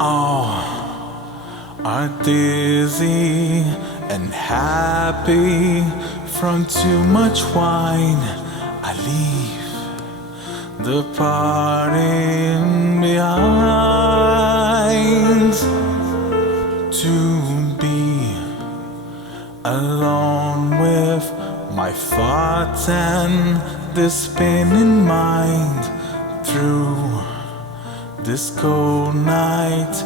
All are dizzy and happy from too much wine. I leave the party behind to be alone with my thoughts and this spinning mind through this cold night.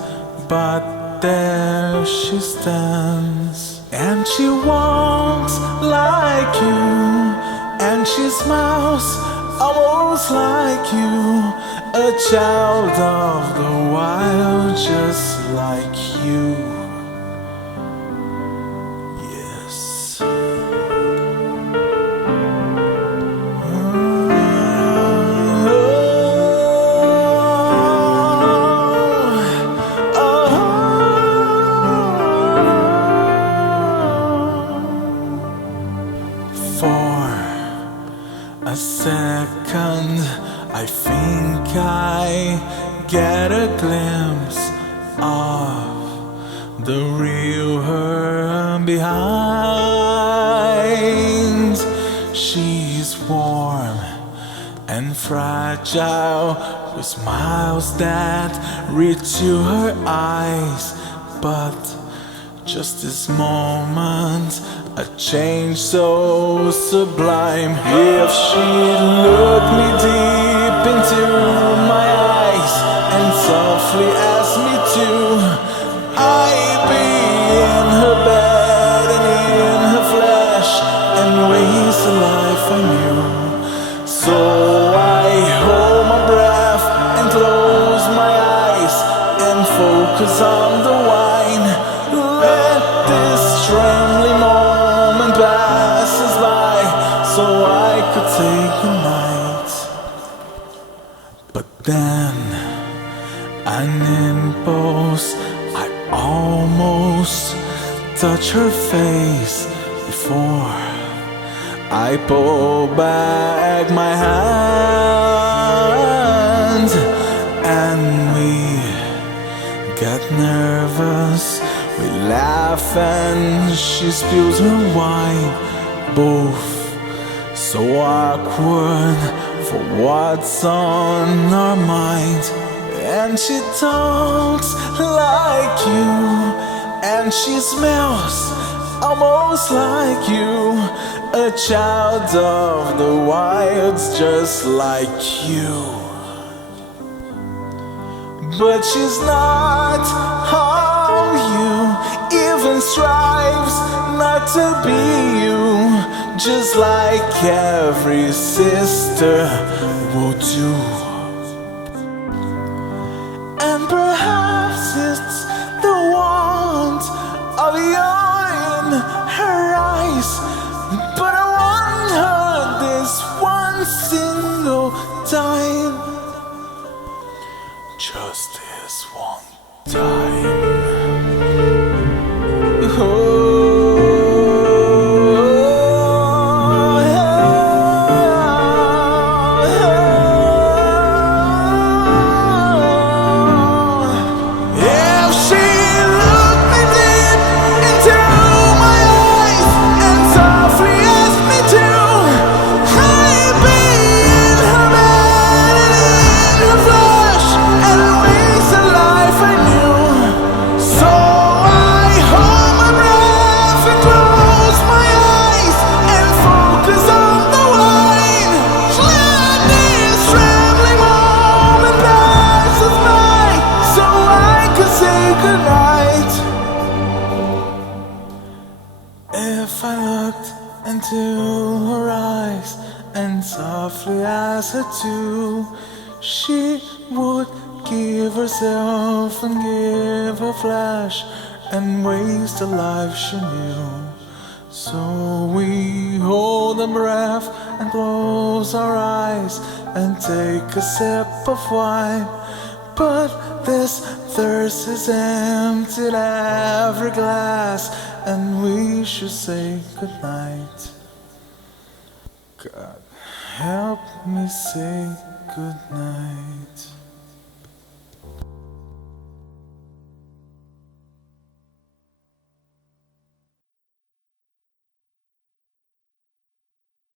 But there she stands, and she walks like you, and she smiles almost like you, a child of the wild just like you. Yes. For a second, I think I get a glimpse of the real her behind. She's warm and fragile, with smiles that reach to her eyes. But just this moment, a change so sublime. If she'd look me deep into my eyes and softly ask me to, I'd be in her bed and in her flesh and waste a life I knew. So I hold my breath and close my eyes and focus on the wine. Let this trembling moment passes by so I could say goodnight. But then, an impulse, I almost touch her face before I pull back my hand, and we get nervous. We laugh and she spills her wine, both so awkward for what's on our mind. And she talks like you, and she smells almost like you, a child of the wilds just like you. But she's not how you, even strives not to be you, just like every sister will do. And perhaps it's the want of you in her eyes, but I want her this one single time, just this one time. If I looked into her eyes and softly asked her to, she would give herself and give her flesh and waste a life she knew. So we hold our breath and close our eyes and take a sip of wine. But this thirst is emptied every glass, and we should say goodnight. God, help me say goodnight.